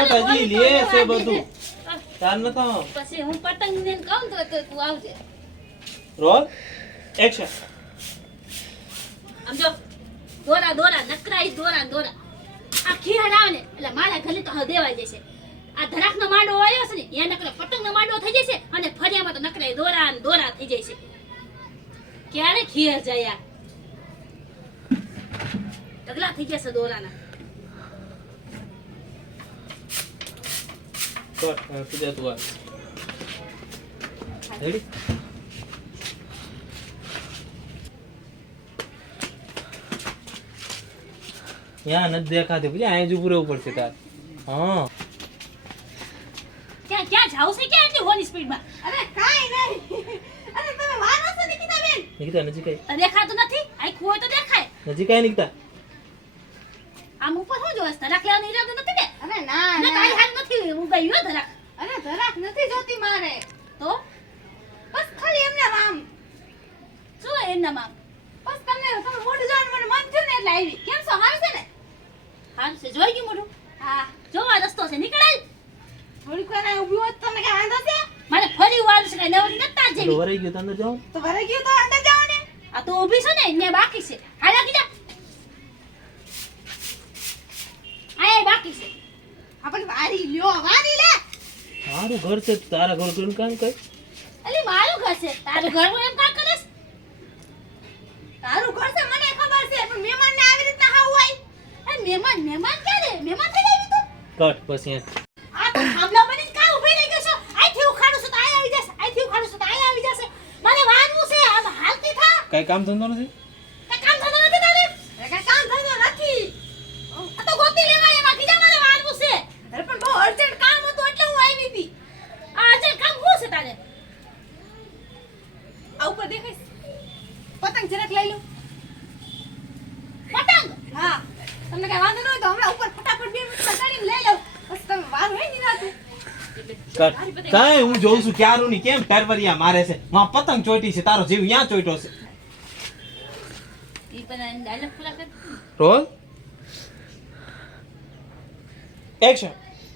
Cut હજી લે છે બધું તાર ન કહો પછી હું પતંગ ને કહું તો તું આવજે રોલ એક્શન આમ જો દોરા દોરા નકરાઈ દોરા દોરા આ ખીહડ આવે ને એટલે મારા ઘરે તો દેવાઈ જશે આ ધરાકનો માંડો આવ્યો છે ને યા નકરે પતંગનો માંડો થઈ જશે અને ફરિયામાં તો નકરાઈ દોરા ને દોરા થઈ જશે ક્યારે ખીહડ જાય આ ઢગલા થઈ જશે દોરાના કટ પૂજા તું આ રેડી યા નથી દેખાતી પૂજા અહીં જ ઉભું રહેવું પડશે તાર હા ક્યાં ક્યાં જાવ છે ક્યાં એટલી હોની સ્પીડમાં અરે કાઈ નહીં અરે તમે વારો છો નિકિતા બેન નિકિતા નજીક આય દેખાતું નથી આખું હોય તો દેખાય નજીક આય નિકિતા આમ ઉપર શું જોસ ધરાક લેવાનો ઈરાદો નથી ને અરે ના ના કાઈ હાલ નથી હું ગઈ હો ધરાક અરે ધરાક નથી જોતી મારે તો બસ ખાલી એમને આમ શું એના માં બસ તમે મોઢું જોવાનું મને મન થયું ને એટલે આવી કેમ છો હાલ છે ને હાલ છે જોઈ ગયું મોઢું હા જોવા રસ્તો છે નીકળેલ થોડીક વાર અહીં ઊભી હોત તો તમને કઈ વાંધો છે મારે ફરી વાર છે કઈ નવરી નતા તો જેવી વરાઈ ગયો તો અંદર જાઓ તો ઘરે ગયું તો અંદર જાઓ ને આ તો ઊભી છે ને અહીંયા બાકી છે હાલા કીધા આય બાકી છે આપણે વારી લ્યો વારી લે મારું ઘર છે તારા ઘર કોણ કામ કર અલી મારું ઘર છે તારું ઘર એમ કા કરેસ તારું ઘર છે મને ખબર છે પણ મહેમાન ને આવી રીતના હાવ હોય એ મહેમાન મહેમાન ક્યારે મહેમાન થઈ ગઈ તું કટ પછી આ તો થાંભલા બની કા ઊભી રહી ગઈ છો આઈથી ઉખાડું છું તો આય આવી જશે આઈથી ઉખાડું છું તો આય આવી જશે મને વારવું છે આમ હાલતી થા કઈ કામ ધંધો નથી કઈ કામ થતું નથી તારે કઈ કામ થતો નથી આ તો ગોતી લેવાય એમાં કીધા મને વારવું છે અરે પણ બહુ અર્જન્ટ કામ હતું એટલે હું આવી હતી આ અજય કામ શું છે તારે આ ઉપર દેખાય પતંગ જરાક લઈ લો પતંગ હા તમને કઈ વાંધો ન હોય તો હમણાં ઉપર ફટાફટ 2 મિનિટમાં કરીને લઈ લઉં બસ તમે વાર હોય ની રાતું કટ કાઈ હું જોઉં છું ક્યારું ની કેમ ટરવરિયા મારે છે માં પતંગ ચોટી છે તારો જીવ યાં ચોટ્યો છે ઈ પણ ડાયલોગ પૂરા કર રોલ એક્શન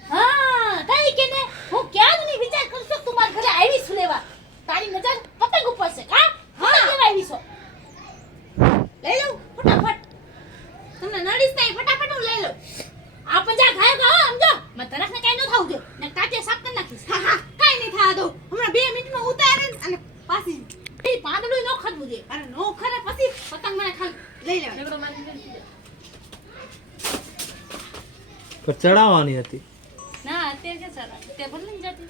હા તારી કે ને હું ક્યાં ની વિચાર કરું છું તું મારા ઘરે આવી છું લેવા તારી નજર પતંગ ઉપર છે કા હા લેવા આવી છો લઈ લઉં ફટાફટ તમને નડીશ નહીં ફટાફટ હું લઈ લઉં આ પંજા ઘાય ગયો સમજો મેં તરફને કઈ ન થાવું દે ને કાટે સાફ કરી નાખીશ હા હા કાઈ નહીં થા દો હમણાં 2 મિનિટમાં ઉતારે અને પાછી એ પાંદડું ન ખરવું દે અરે નો ખરે પછી પતંગ મને ખાલી લઈ લેવા ઝઘડો મારી દે પર ચડાવવાની હતી ના અત્યારે કે ચાલ તે ભલે ને જાતી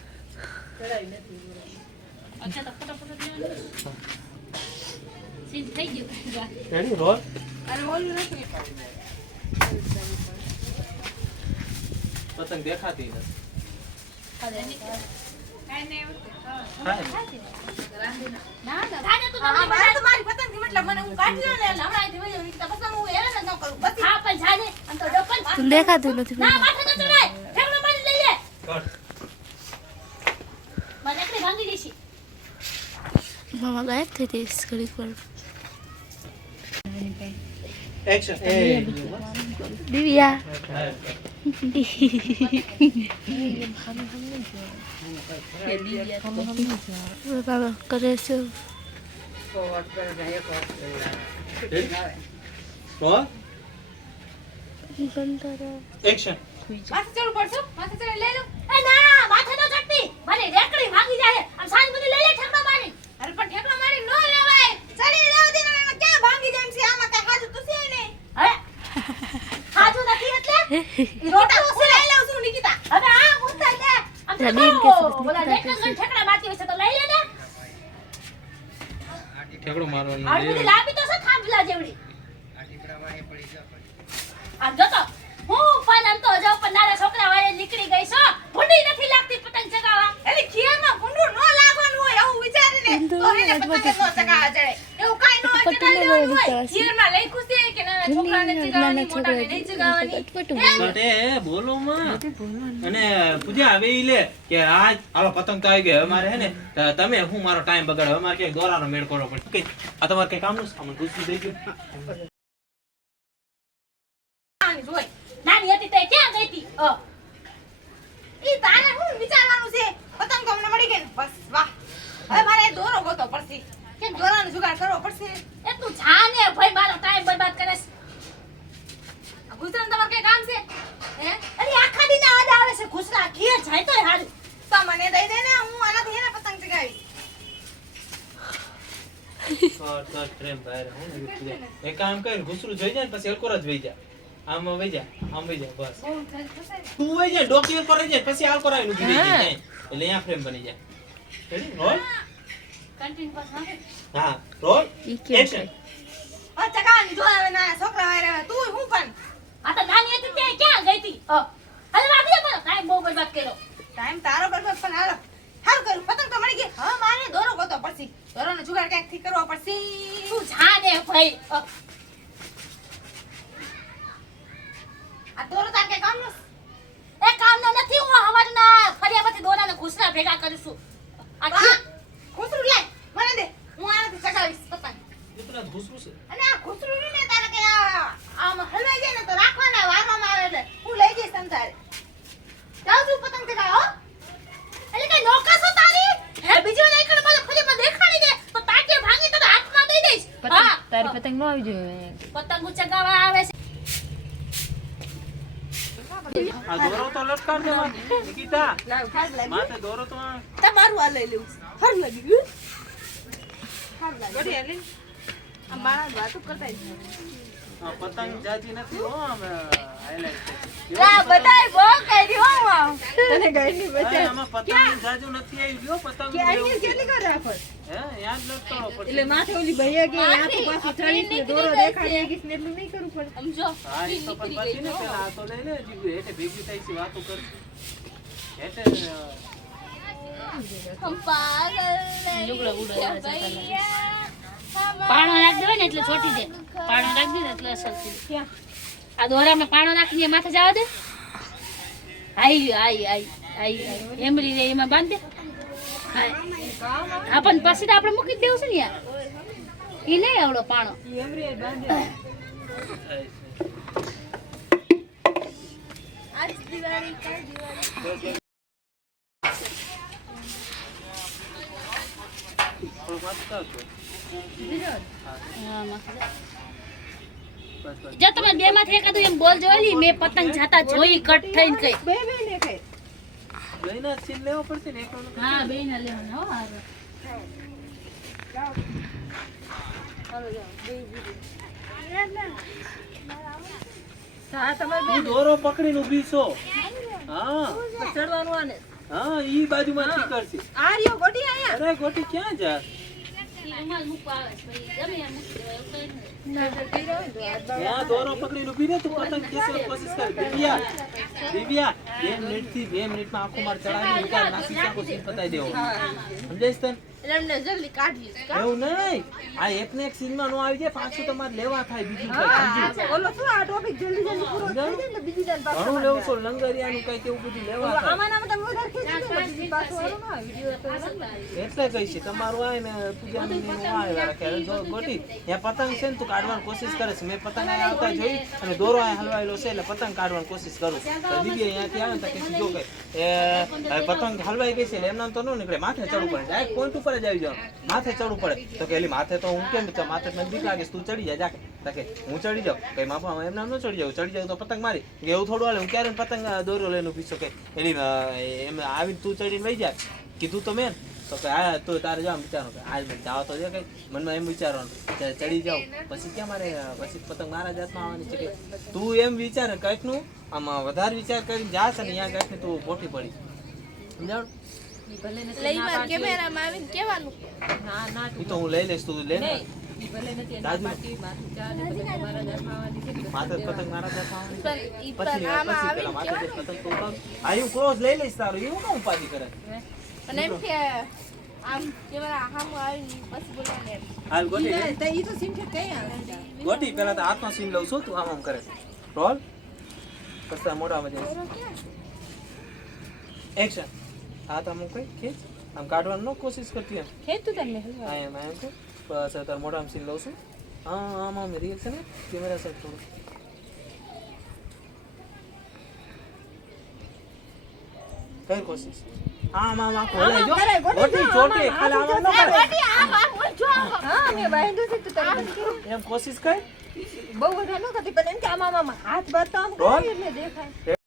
ચડાઈ નથી અચ્છા તો ફટાફટ લેવાનું સીન થઈ ગયું રેડી રોલ અરે ઓલું નથી પતંગ દેખાતી નથી કાઈ નહીં હા ના ના રાજા તો હા તમને મારે તો મારી પતંગ મતલબ મને હું કાઢી લઉં ને એટલે હમણાં અહીંથી વહી જાઉં. પછી હું હેરાન જ ન કરું પછી હા પણ જાને આમ તો ડબલ તું દેખાતું નથી ના માથે ન ચડાય ઠેકડો મારી લઈ લે કટ મને એકડી ભાંગી દેશી મામા ગાયબ થઈ હતી ઘડીક વાર એક્શન એ દિવ્યા બાબા કરે છે રોલ કંટાળા એક્શન માથે ચડવું પડશે માથે ચડી લઈ લઉં એ ના માથે ન ચડતી મને રેકડી ભાંગી જાય આમ સાંજ બધી લઈ લે ઠેકડો મારી અરે પણ ઠેકડો મારી નો લેવાય ચડી લેવા દે ને એમાં ક્યાં ભાંગી જાય એમ છે આમાં કઈ હાજુ તો છે નહીં હવે હાજુ નથી એટલે ઈ રોટા ઉસે લઈ લઉં છું નિકિતા હવે આ મુંતા લે આમ તો બેન કે છે, બોલા રેકડી ઠેકડા બાકી હશે તો લઈ લે ને ઠેકડો મારવાનો આ બધી લાંબી તો છે થાંભલા જેવડી આ જો તો હું પણ આમ તો હજાર પર નાના છોકરા વાળે નીકળી ગઈ છો ભૂંડી નથી લાગતી પતંગ ચગાવવા એટલે ખીયામાં ભૂંડું નો લાગવાનું હોય એવું વિચારીને તો એને પતંગ નો ચગાવવા ચડે એવું કાઈ ન હોય ચગાવી લેવાનું હોય ખીયામાં લખ્યું છે કે નાના છોકરાને ચગાવવાની મોટાને નહીં ચગાવવાની કટ એ બોલો માં અને પૂજા હવે ઈ લે કે આજ હાલો પતંગ તો આવી ગઈ હવે મારે હે ને તમે હું મારો ટાઈમ બગાડો હવે મારે ક્યાંક દોરાનો મેળ કરવો પડે કે આ તમારે કઈ કામનું છે અમને પૂછવું થઈ ગયું નાની જોઈ નાની હતી તે ક્યાં ગઈ હતી ઈ તારે શું વિચારવાનું છે? પતંગ તો અમને મળી ગઈ ને. બસ વાહ. હવે મારે દોરો ગોતો પડશે. કેમ દોરાનો જુગાડ કરવો પડશે? એ તું જા ને ભાઈ, મારો ટાઈમ બરબાદ કરે છે. આ ગુજરાત તમારે કઈ કામ છે? હે? અરે આખા દી ના આડા આવે છે ઘૂસરા, ઘેર જાય તોય હારું. તો મને દઈ દે ને, હું આનાથી એને પતંગ ચગાવીશ. શોર્ટ ફ્રેમ બહાર હું ને પૂજા. એક કામ કર, ઘૂસરું જોઈ જાય ને પછી એલકોર જ વઈ જા. આમ વઈ જા, આમ વઈ જા, બસ. બહુ થશે. તું વઈ જા, ડોકી ઉપર રહી જાય પછી આલકોર આવીને ઊભી રહી જાય. એટલે અહીંયા ફ્રેમ બની જાય. રેડી? રોલ. કન્ટિન્યુ પાસ નાખે. હા, રોલ. ઈ કેમ એક્શન. આ ચગાવવાની જો આવે ના છોકરા વાયરે આવે. તું હું પણ આ તો નાની હતી તે ક્યાં ગઈ હતી? હાલ વાગી જા, મારો ટાઈમ બહુ બરબાદ કર્યો. ટાઈમ તારો બરબાદ પણ હાલો. હારું કર્યું, પતંગ તો મળી ગઈ. હવે મારે દોરો ગોતો પડશે. દોરોનો જુગાડ ક્યાંકથી કરવો પડશે. તું જા ને ભાઈ. આ દોરો તાર કે કામનો છે? એ કામનો નથી, હું હવારના ફરિયામાંથી દોરાને ઘૂસરા ભેગા કરીશું. આ આ ખુસરું લાય, મને દે. હું આનાથી ચગાવીશ પતંગ. એટલા ઘૂસરું છે. અને આ ખુસરું ને તારે કે આમ હલવાઈ જાય ને તો રાખવાના, વારવામાં આવે એટલે હું લઈ જઈશ તમ તારે. જાઉં છું પતંગ ચગાવો. એટલે કઈ નોકા છો તારી? હે બીજી વાર એકડ મને ફરિયામાં દેખાડી દે તો તાકે ભાંગી તને હાથમાં દઈ દઈશ. હા, તારી પતંગ નો આવી જોઈએ. પતંગ ચગાવવા આવે છે. આ દોરો તો લટકાડ દે માં. નિકિતા, લાવ ખાસ લાગી. માથે દોરો તો તમારું આ લઈ લેવું. હારું લાગી ગયું. હારું લાગી. બઢિયા લે. આ મારા વાતો કરતા જ આ પતંગ જાજી નથી હો, આમ હાઈલાઈટ છે. લા બધાય બહુ કરી હો આમ. તને ગઈની અરે, આમાં પતંગ જાજુ નથી આવી ગયો, પતંગ કે આની કેટલી કર રાખો? હે યાદ લટકાડો પડશે. એટલે માથે ઓલી ભૈયા કે આ તો પાછું ચડીશ ને દોરો દેખાડી ગઈશ ને એટલું નહીં કરવું પડે. સમજો હા, ઈ તો પણ પછી ને પેલા આ તો લઈ લે, જીગુ હેઠે ભેગી થઈ છે, વાતો કરશે. હેઠે હમ પાગલ પાણો નાખ દેવાય ને એટલે છોટી દે. પાણો નાખ દે ને એટલે અસર થઈ. આ દોરામાં પાણો નાખીને માથે જવા દે. આઈ આઈ આઈ આઈ એમરી રે એમાં બાંધ દે. હા પણ પછી તો આપણે મૂકી જ દેવું છે ને યાર. ઈ નહીં આવડો પાણો. આજ દિવાળી કાલ દિવાળી. થોડું માથું કાઢો. હા, માથે જા. બસ બસ. જો તમે બે માંથી એકાદું એમ બોલ જોઈ મેં પતંગ જાતા જોઈ કટ થઈને કઈ. બે બે ને કઈ. લઈને જ સીન લેવો પડશે ને એકલો નથી. હા બે ના લેવાના હો હારો. હા તમારે તું દોરો પકડીને ઊભી છો. હા ચડવાનું આને. હા, ઈ બાજુમાં ઠીકર છે. આ રહ્યો ગોડી આયા. અરે ગોટી ક્યાં જા? ઈ રૂમાલ મૂકવા આવે છે ભાઈ. ગમે એમ મૂકી દેવાય એવું કઈ નહીં. ત્યાં દોરો પકડીને ઊભી રહે, તું પતંગ ખેંચવાની કોશિશ કર. દિવ્યા, દિવ્યા, 2 મિનિટથી 2 મિનિટમાં આખું માર ચડાવીને ઉતાર નાસી ચાકો સીન પતાઈ દેવો. સમજાઈશ તને? એટલે અમને જલ્દી કાઢી. એવું નહીં, આ એકને એક સીનમાં નો આવી જાય, પાછું તમારે લેવા થાય બીજું કઈ. સમજ્યું? ઓલો શું આ ટોપિક જલ્દી જલ્દી પૂરો થઈ જાય ને બીજી દાન પાછું ઘણું લેવું છો, લંગરિયાનું કઈ કેવું બધું લેવા થાય. આમાં તમે વધારે ખેંચી લો પછી પાછું આલો ના વિડિયો તો એટલે કઈ છે તમારું આય ને પૂજાનું ને એનું આય રાખે. ગોટી ત્યાં પતંગ છે ને તું કાઢવાની કોશિશ કરે છે. મેં પતંગ આયા આવતા જોઈ અને દોરો આય હલવાયેલો છે એટલે પતંગ કાઢવાની કોશિશ કરું. તો દીદી અહીંયાથી આવે ને તો કે જો કે હવે પતંગ હલવાઈ ગઈ છે એટલે એમનામ તો ન નીકળે, માથે ચડવું પડે. ડાયરેક્ટ પોઈન્ટ ઉપર જ આવી જવાનું, માથે ચડવું પડે. તો કે એલી માથે તો હું કેમ તો માથે મને બીક લાગે છે, તું ચડી જા જાકે. તો કે હું ચડી જાઉં, કઈ માપા એમનામ ન ચડી જાઉં, ચડી જાઉં તો પતંગ મારી. કે એવું થોડું હાલે, હું ક્યારે પતંગ દોરો લઈને ઊભી છું કે એલી એમ આવીને તું ચડીને વહી જાય. કીધું તો મેં તો કે આ તો તારે જાવ વિચારો કે આજ મને જાવ તો કઈ મનમાં એમ વિચારવાનું કે ચડી જાવ પછી ક્યાં મારે પછી પતંગ મારા જાતમાં આવવાની છે કે તું એમ વિચારે કંઈકનું આમ વધારે વિચાર કરીને જાશ અને અહીંયા કંઈક તું મોટી પડી. સમજાવ? કેમેરામાં આવીને કહેવાનું એ તો હું લઈ લઈશ, તું લે ને. દાદુ માથે પતંગ મારા જાતમાં આવવાની પછી પેલા માથે જે પતંગ તો ઉપાડ આ હું ક્લોઝ લઈ લઈશ તારું, એવું કામ ઉપાધી કરે. અને એમ કે આમ કેમેરા હામું આવીને પછી બોલાને હાલ ગોટી લે. તો ઈ તો સિંઠે કઈ આવે ગોટી પેલા તો હાથમાં સીન લઉં છું, તું આમ આમ કરે. રોલ કસ્તા મોઢામાં જાય. એક્શન. હાથ આમ કઈ ખેંચ, આમ કાઢવાની નો કોશિશ કરતી એમ. ખેત તું તમને હા એમ એમ તો બસ તાર મોઢામાં સીન લઉં છું. હા આમ આમ રિએક્શન કેમેરા સાઈડ થોડું કર કોશિશ આમ ખોલે જો કરે, ગોટી ચોટી ખાલી આમ ન કરે ગોટી આમ આમ જો આમ હા મેં બાંધ્યું છે તું તારે બંધ કરો. એમ કોશિશ કર બહુ બધા ન કરતી પણ એમ કે આમ હાથ બાર તો આમ રોલ. કરે એટલે દેખાય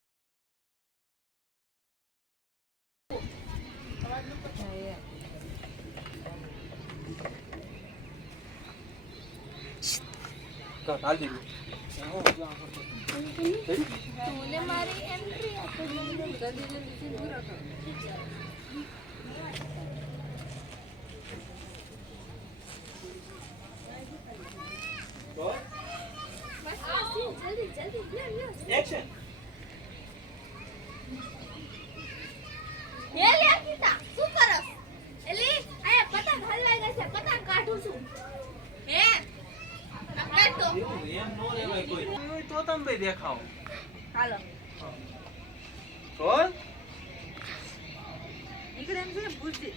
કર હાલ દીધું તુને મારી એન્ટ્રી જલ્દી જલ્દી એક્શન હે લે કીતા શું કરસ એલી આયા પતંગ હલવાઈ ગઈ છે પતંગ કાઢું છું હે નકર તો એમ નો લેવાય કોઈ તો તમે ભાઈ દેખાઓ હાલો રોલ નીકળે એમ છે બુદ્ધિ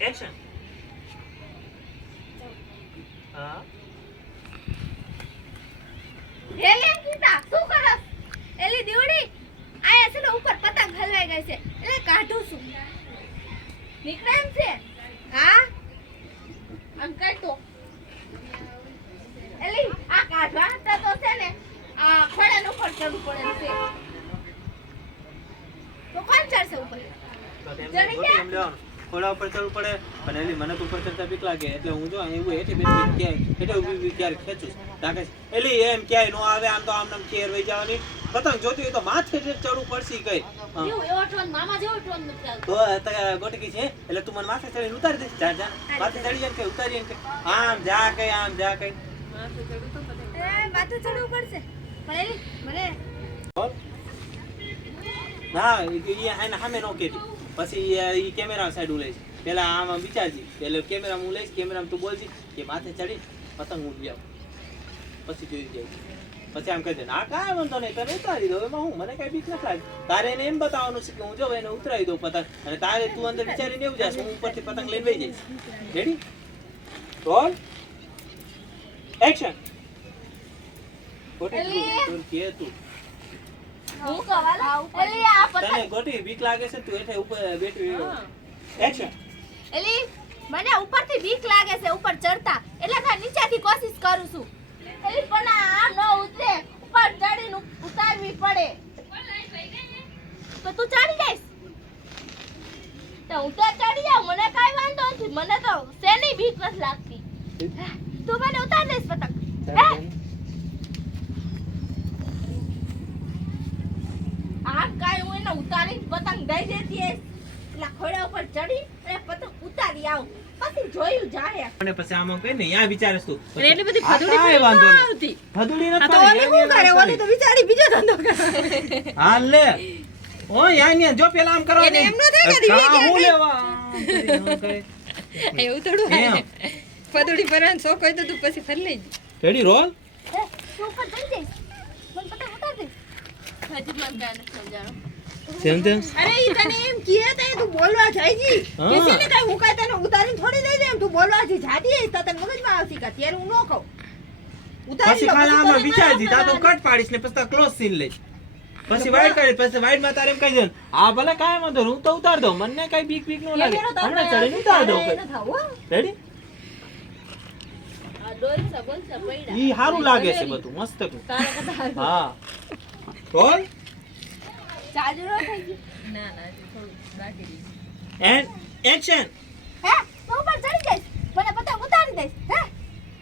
એક્શન હા હે લે કીતા શું કરસ એલી દીવડી આયા છે ને ઉપર પતંગ હલવાઈ ગઈ છે એટલે કાઢું છું નીકળે એમ છે હા આમ કરતો એલી આ કાઢવા તો છે ને આ ખોડા ઉપર ચડવું પડે એમ છે તો કોણ ચડશે ઉપર ચડી ગયા? ખોડા ઉપર ચડવું પડે અને એલી મને તો ઉપર ચડતા બીક લાગે એટલે હું જો એવું હેઠે બેઠી ક્યાંય હેઠે ઊભી ક્યારેક ખેંચું તાકે એલી એમ ક્યાંય નો આવે આમ તો આમ નામ ચેર વઈ જવાની પતંગ જોતી હોય તો માથે જ ચડવું પડશે કઈ એવું એવો ટોન મામા જેવો ટોન નથી આવતો. તો ગોટકી છે એટલે તું મને માથે ચડીને ઉતારી દઈશ જા જા માથે ચડી જાય કે ઉતારી કે આમ જા કઈ આમ જા કઈ એ માથે ચડવું પડશે પણ એલી મને ના એ આને સામે નો કેતી પછી ઈ કેમેરા સાઈડ ઉલે છે પેલા આમ વિચારજી એટલે કેમેરા હું લઈશ કેમેરા તું બોલજી કે માથે ચડી પતંગ ઉડી જાવ પછી જોઈ જાય પછી આમ કહી દે આ કાંઈ વાંધો નહીં તને ઉતારી દો એમાં હું મને કઈ બીક નથી લાગે તારે એને એમ બતાવવાનું છે કે હું જો એને ઉતરાવી દઉં પતંગ અને તારે તું અંદર વિચારીને એવું જાશ હું ઉપરથી પતંગ લઈને વહી જઈશ રેડી રોલ એક્શન ગોટી તું કે તું હું કવાલા એલી આ પતંગ તને ગોટી બીક લાગે છે તું હેઠે ઉપર બેઠી એક્શન એલી મને ઉપરથી બીક લાગે છે ઉપર ચડતા એટલે હું નીચેથી કોશિશ કરું છું એલી પણ આ ન ઉતરે ઉપર ચડીને ઉતારવી પડે તો તું ચડી જઈશ તો હું તો ચડી જાઉં મને કાંઈ વાંધો નથી મને તો શેની બીક નથી લાગતી તું મને ઉતાર દઈશ પતંગ હે? આ કાંઈ હું એને ઉતારી પતંગ દઈ દેતી હઈશ. એટલે ખોડા ઉપર ચડી અને પતંગ ઉતારી આવું પછી જોયું જાય અને પછી આમાં કઈ ને યા વિચારે તું અને એટલી બધી આ ફદુડી કાંઈ પણ વાંધો ન નહીં. આવતી. ફદુડી આ નથી તો ઓલી શું કરે ઓલી તો બિચારી બીજો ધંધો કરે હાલ લે ઓ યા ને જો પેલા આમ કરો એને એમ ન થાય કે દીવી હું ક્યાં લેવા આમ કરી, આમ કરે. એવું થોડું એમ. હાલે. ફદુડી ભરવાનો શોખ હોય તો તું પછી ફરી લેજે. રેડી રોલ હે, તું ઉપર ચડી જઈશ મને પતંગ ઉતાર દઈશ હજી મને કાંઈ નથી સમજાણું સેમ તેમ અરે ઈ તને એમ કહે તો તું બોલવા જાય જી હા. કે છે ને કાંઈ હું કાંઈ તને ઉતારીને થોડી દઈ દે એમ તું બોલવા જી જાતી તો તને મગજમાં આવશે કે ત્યારે હું ન કહું ઉતારી પછી લો, ખાલી પછી આમાં તને વિચારજી તા તો મારા કટ પાડીશ ને પછી ક્લોઝ સીન લઈશ પછી વાઈડ કાઢી પછી વાઈડ માં તારે એમ કહી દે આ ભલે કાંઈ વાંધો નહીં, હું તો ઉતાર દઉં મને કઈ બીક બીક ન લાગે કેમેરો તો હમણાં આપણે ચડીને ઉતાર દઉં તારે ન થાવ, હો. રેડી આ ડોલસા બોલસા પડ્યા ઈ સારું લાગે છે બધું મસ્ત તારા કરતા હા રોલ ચાજરો થઈ ગયું ના ના થોડું બાકી રહી. એન્ડ એક્શન હે તું ઉપર ચડી જઈશ મને પતંગ ઉતારી દઈશ હે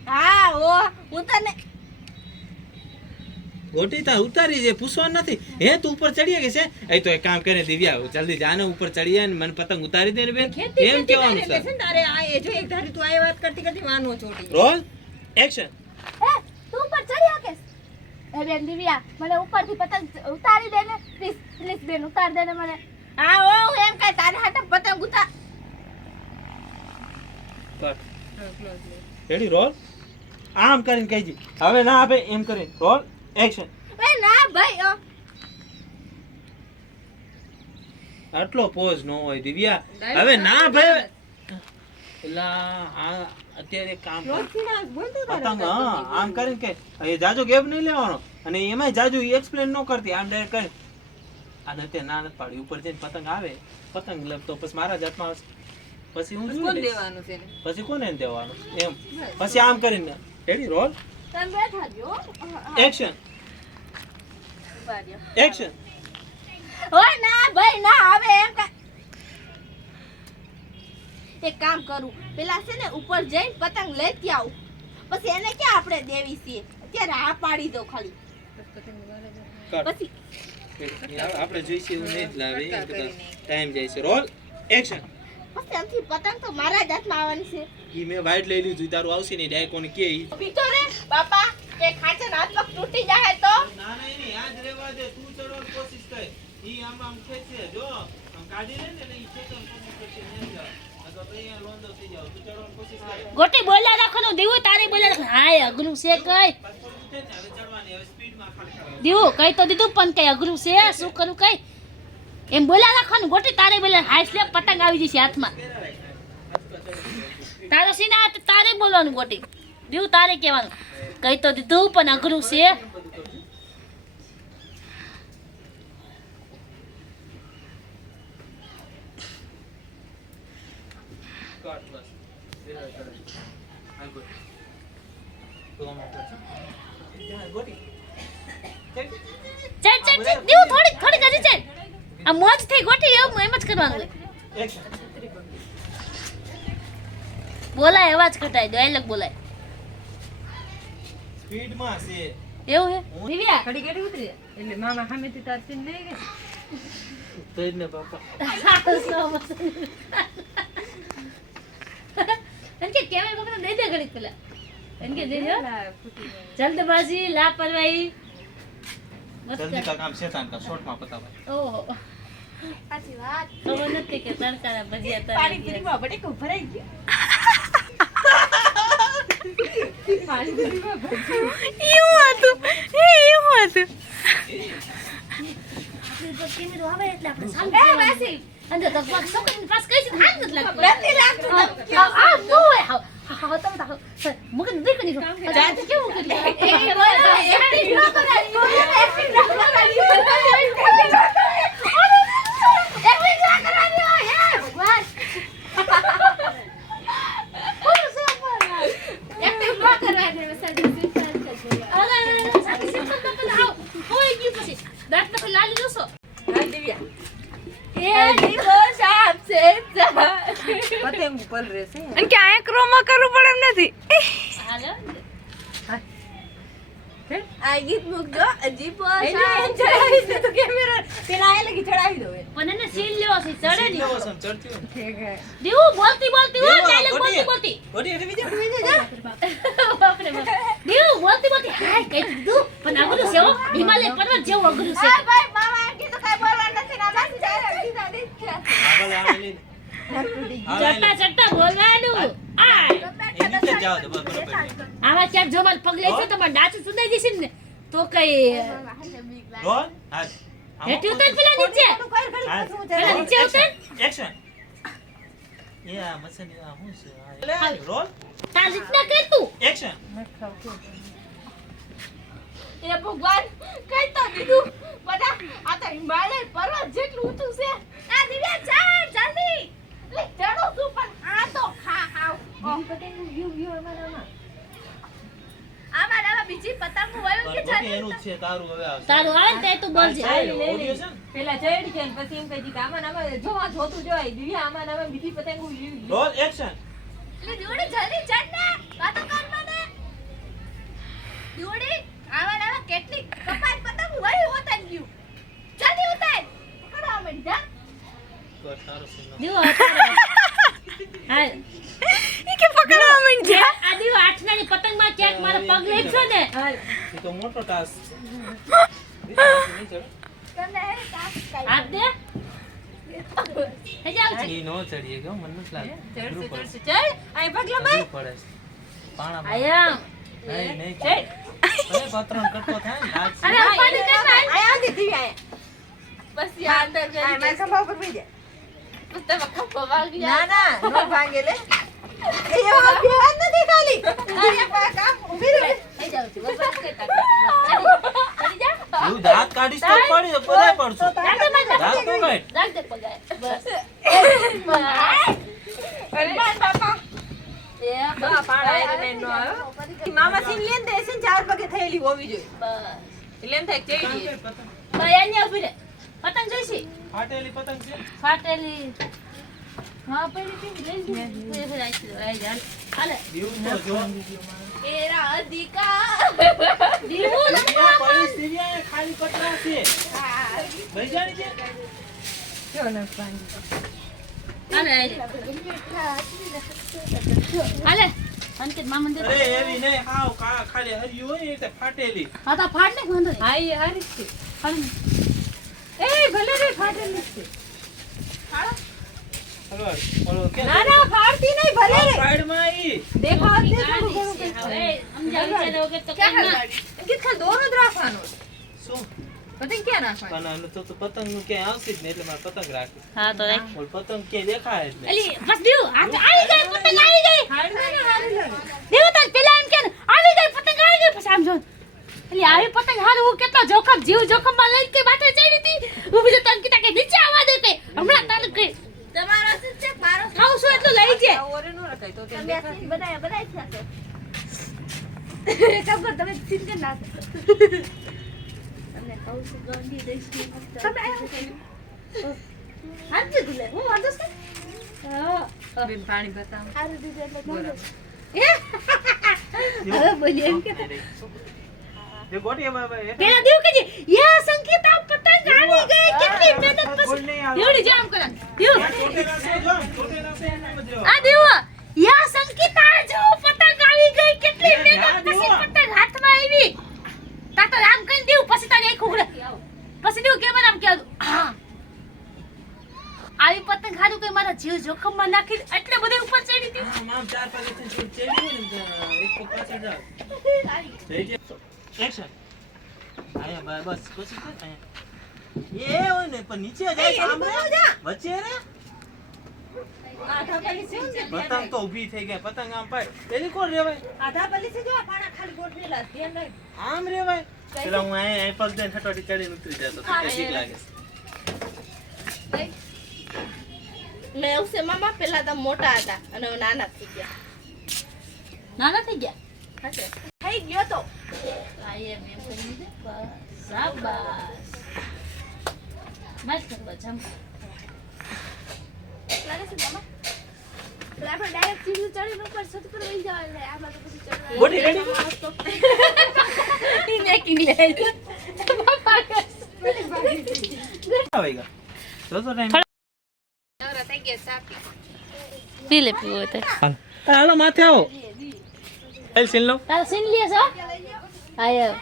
હા ઓ હું તને ગોટી તાર ઉતારી છે પૂછવાનું નથી હે તું ઉપર ચડી ગઈ છે એ તો એક કામ કરે દિવ્યા જલ્દી જાને ઉપર ચડી જાય ને મને પતંગ ઉતારી દે ને બેન ખેતી એમ ખેતી કહેવાનું કરે છે છે ને તારે આ એ જો એક ધારી તું આ વાત કરતી કરતી વાનો ચોટી રોલ એક્શન હે તું ઉપર ચડી આકેશ એ બેન દિવ્યા મને ઉપરથી પતંગ ઉતારી દે ને પ્લીઝ પ્લીઝ બેન ઉતાર દે ને મને હા ઓ હું એમ કઈ તારે હાથે પતંગ ઉતાર રેડી રોલ આમ કરીને કહીજી હવે ના આપે એમ કરીને રોલ એક્શન એ ના ભાઈ આટલો પોઝ નો હોય દિવ્યા હવે ના ભાઈ એલા આ અત્યારે એક કામ કર. પતંગ હા આમ કરીને કે એ જાજુ ગેપ નહીં લેવાનો અને એમાંય જાજુ એક્સપ્લેન ન કરતી આમ ડાયરેક્ટ કરી અને તે ના નથી પાડી ઉપર જઈને પતંગ આવે પતંગ તો પછી મારા જ હાથમાં આવશે પછી હું કોણ દેવાનું છે ને? પછી કોને દેવાનું એમ પછી આમ કરીને રેડી રોલ તમે બેઠા રહ્યો એક્શન ઉભા રહ્યો એક્શન ઓય ના ભાઈ ના આવે એમ એક કામ કરું પેલા છે ને ઉપર જઈને પતંગ લેતી આવું પછી એને ક્યાં આપણે દેવી છીએ અત્યારે આ પાડી દો ખાલી પછી આપણે જોઈશે એવું નહીં જ લાવે ટાઈમ જાય છે રોલ એક્શન પછી આમથી પતંગ તો મારા જ હાથમાં આવવાની છે ઈ મેં વાઈટ લઈ લીધું તારું આવશે નહીં ડાયરેક્ટ કોને કે ઈ બીજો રે બાપા કે ખાચર હાથમાં તૂટી જાય તો ના ના એની યાદ રહેવા દે તું ચડવાની કોશિશ કર ઈ આમ આમ ખેંચે જો આમ કાઢી લે ને ઈ ખેંચવાની કોશિશ કરશે નહીં જાવ તો અહીંયા લોંદો થઈ જાવ તું ચડવાની કોશિશ કર ગોટી બોલ્યા રાખવાનું દેવું તારે બોલ્યા રાખવાનું હાય અઘરું છે કઈ હવે ચડવાની હવે સ્પીડમાં ખાલી દેવું કઈ તો દીધું પણ કઈ અઘરું છે શું કરું કઈ એમ બોલ્યા રાખવાનું ગોટી તારે બોલ્યા હાય સ્લેપ પતંગ આવી જશે હાથમાં તારો સીના તારે બોલવાનું ગોટી દેવું તારે કહેવાનું કઈ તો દીધું પણ અઘરું છે કાટ બસ આઈ ગો તો આમ ગોટી ચડ દેવું થોડી કરી ચડ આ મોજ થઈ ગોટી એમ જ કરવાનું એક્શન બોલાય અવાજ કટાય ડાયલોગ બોલાય સ્પીડમાં છે એવું હે દિવ્યા ઘડી ઘડી ઉતરી જાય. એટલે મામા સામેથી તાર સીન લઈ ગયા. તેજ ને બાપા એનકે કેમેરા પકડ દે દે ઘડી પેલા એનકે દે દે પેલા ફૂટી જાય. જલ્દબાજી લાપરવાહી જલ્દી કા કામ શેતાન કા શોર્ટમાં પતાવાય ઓહો સાચી વાત. ખબર નથી કે તડકાના ભજીયા તળી પાણીપુરીમાં બટેકું ભરાઈ ગયું. પાણીપુરીમાં ભજીયું. કેમેરો આવે એટલે આપણે સામે એ વાસી. અંદર તો પગ સોકન પાસ કઈ છે હાથ નથી લાગતો નથી લાગતું. આ બોય હા તમે તો મગન દેખ ની જાત કેવું કરી એ બોલો, acting ન કરાય. બોલો, acting ન કરાય. એવી ના કરવાની હોય હે ભગવાન કોણ છે Acting ન કરવાની. સાચી સિમ્પલ છે. અરે સાચી સિમ્પલ તો આવ હોય ગયું પછી દાંત તો લાલી જોસો હા, દિવ્યા. એ દીવો સાપ છે પતંગ ઉપર રહેશે. અને કે આ ક્રોમાં કરવું પડે એમ નથી હાલો આ ગીત મૂકજો. અજીબ ચડાવી દે તો કેમેરા પેલા આ લગી ચડાવી દો. પણ એને સીલ લેવો છે ચડે ની લેવો સમ ચડતી હોય ઠીક હે. દીવું બોલતી બોલતી હો દેવો, ડાયલોગ ગોટી. બોલતી બોલતી ગોટી એટલે બાપ રે બાપ દીવું બોલતી બોલતી હાય કઈ દીધું પણ અઘરું છે હો હિમાલય પર્વત જેવું અઘરું છે હા ભાઈ, મામા એમ કીધું કાંઈ બોલવાનું નથી. ના બાકી જાય. કીધા દીધા. આગળ આવેલી ચડતા ચડતા બોલવાનું આ એ નીચે જાવ તો બરાબર આવા ક્યાંક જો માર પગ લઈ છે તો માર ડાચું સુધાઈ જશે ને તો કઈ રોલ હા હેઠી ઉતર પેલા નીચે પેલા નીચે ઉતર એક્શન એ આ મસની આ હું છે આ રોલ તાર રીતના કર તું એક્શન એ ભગવાન કઈ તો દીધું બધા આ તો હિમાલય પર્વત જેટલું ઊંચું છે. આ દિવ્યા ચાલ જલ્દી. લે ચડો તું પણ આ તો ખા ખાવ. આમાં બીજી પતંગ હોય કે ગોટી એનું જ છે તારું હવે આવશે તારું આવે ને તે તું બોલજે ઓડિયો છે ને પેલા ચડી છે ને પછી એમ કહી દીધું આમાં નામાં જોવા જોતું જોવાય. દિવ્યા આમાં નામાં બીજી પતંગ રોલ એક્શન લે દીવડી જલ્દી ચડ ને વાતો કર મને. દીવડી આવા નામાં કેટલી કપાઈ પતંગ હોય હોતા ગયું. જલ્દી ઉતાર. પકડવા માંડ જા. કર તારો સીન દીવો હાલ ઈ કે પકડવા માંડ જા આ દીવો આઠના ની પતંગ માં ક્યાંક મારો પગ લઈ છો ને એ તો મોટો ટાસ્ક છે તને હે ટાસ્ક કાઈ હાથ દે હે જાવ છે ઈ નો ચડીએ ગયો મન નથી લાગે ચડશે ચડશે ચડ. આ પગલો ભાઈ. પડે છે પાણા આયા નહીં નહીં ચડ અરે પત્રન કરતો થાય ને આજ અરે ઉપાડી કર ભાઈ આયા દી દિવ્યા. બસ યાર અંદર ગઈ. આ મારા ખંભા ઉપર બેસી જા. બસ તમે ખંભા વાગી જા. ના નો ભાંગે લે. એ એવા બેહાન નથી ખાલી. અરે પા કામ ઊભી રહે. હે જાવ છે બસ કરતા ચડી જા એવું દાંત કાઢીશ તો પડી બધાય પડશું રાખ દે મારા દાંત તો કાઢ રાખ દે પગાય બસ અરે બાપા એ બા પાડા એને નો આવ્યો મામા સીન લેન દે છે 4 પગે થયેલી હોવી જોઈએ બસ લેન થાય ચેડી બયાને ઉભી રે પતંગ જોઈશે ફાટેલી પતંગ છે ફાટેલી હા પડી કે લઈ લે હાલે એવું તો જો મેરા અધિકાર દીવું દિવ્યા પડી દિવ્યા ખાલી પતરા છે લઈ જાણી છે ક્યો ન પાણી હાલે અંકિત મામા દે અરે એવી નહીં હાવ ખાલી હરિયું હોય એટલે ફાટેલી હા તો ફાડ ને વાંધો નહીં હા એ હારી છે ફાડ ને. એ ભલે રે ફાટેલી છે હલો બોલો કે ના ના ફાડતી નહીં ભલે રે સાઈડમાં ઈ દેખાવ દે ગાડી થોડું છે. ઘણું હવે સમજાવી છે તો કે તો ક્યાં કાંઈ ના. ગાડી કે ખાલી દોરો જ રાખવાનો શું પતંગ ક્યાં નાખવાનો પણ તો પતંગ નું ક્યાંય આવશે જ નહીં એટલે મારે પતંગ રાખી હા તો રાખ બોલ પતંગ ક્યાંય દેખાય જ નહીં અલી બસ દીવ આ તો આવી ગઈ પતંગ આવી ગઈ હાડવાને હારી લાગે દીવ તને પેલા એમ કે ને, આવી ગઈ પતંગ આવી ગઈ પછી આમ જો અલી આવી પતંગ હારું હું કેટલો જોખમ જીવ જોખમ માં લઈ કે બાટે ચડી હતી હું બીજો તને કીધા કે નીચે આવવા દે કે હમણાં તારે કે તમારો છે મારો ખાવ છું એટલું લઈ જે ઓરે નો રખાય તો તે દેખાય બનાય છે ખબર તમે સીન કે ના તમને કહું છું ગંદી દઈશ તમે હાથ દે ગુલે હું વાંધો છે હા બેન પાણી બતાવ હારું દીધું એટલે બરાબર. હવે બોલી એમ કે જે ગોટીમાં પેલા દેવ કે યા સંકેત આ પતંગ આવી ગઈ કેટલી મહેનત બોલ પછી નહીં આવે. દેવડી જામ કરા દેવ ચોટેલા છે જો ચોટેલા છે એમ જ રહ્યો. આ દેવ યા સંકેત આ જો પતંગ આવી ગઈ કેટલી મહેનત પછી પતંગ હાથમાં આવી તા તો રામ કઈ દેવ પછી તારી આખું ઉડે પછી દેવ કે મને આમ કે હા આવી પતંગ હારું કઈ મારા જીવ જોખમમાં નાખી એટલે બધે ઉપર ચડી હતી આમ આમ ચાર પગથી ચડી હોય ને એક પગ પાછળ જાવ. જઈ જે. એક્શન. આયા બસ પછી કર આયા. એ હોય ને પણ નીચે જાય સામે વચ્ચે રે આધા પલી છે ને પતંગ તો ઊભી થઈ ગઈ પતંગ આમ પાય એની કોણ રેવાય આધા પલી છે જો આ પાણા ખાલી ગોઠવેલા છે ધ્યાન રાખ આમ રેવાય પેલા હું આયા પગ દઈને હટોટી ચડીને ઉતરી જતો તો ઠીક લાગે મેં એવું છે મામા પેલા તો મોટા હતા અને હવે નાના થઈ ગયા નાના થઈ ગયા હશે થઈ ગયો તો આઈ એમ એમ કરી દે બસ શાબાશ મસ્ત બચમ લાગે છે મામા તો આપણે ડાયરેક્ટ સીધું ચડીને ઉપર છત પર વહી જવા એટલે આ બાજુ પછી ચડવા બોડી રેડી ઈ મેકિંગ લે બાપા આવી ગયા તો ટાઈમ નવરા થઈ ગયા સાપી પી લે પીવો તે હાલો માથે આવો એલ સીન લો તાર સીન લીએ છો આયો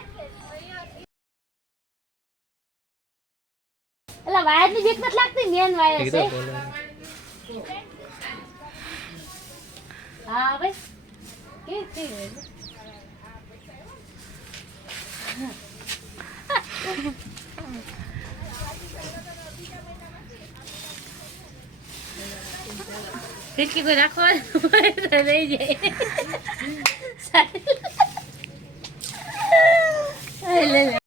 એલા વાયર ની બીક નથી લાગતી મેન વાયર છે હા ભાઈ કે રિસ્કી કોઈ રાખવા રહી જાય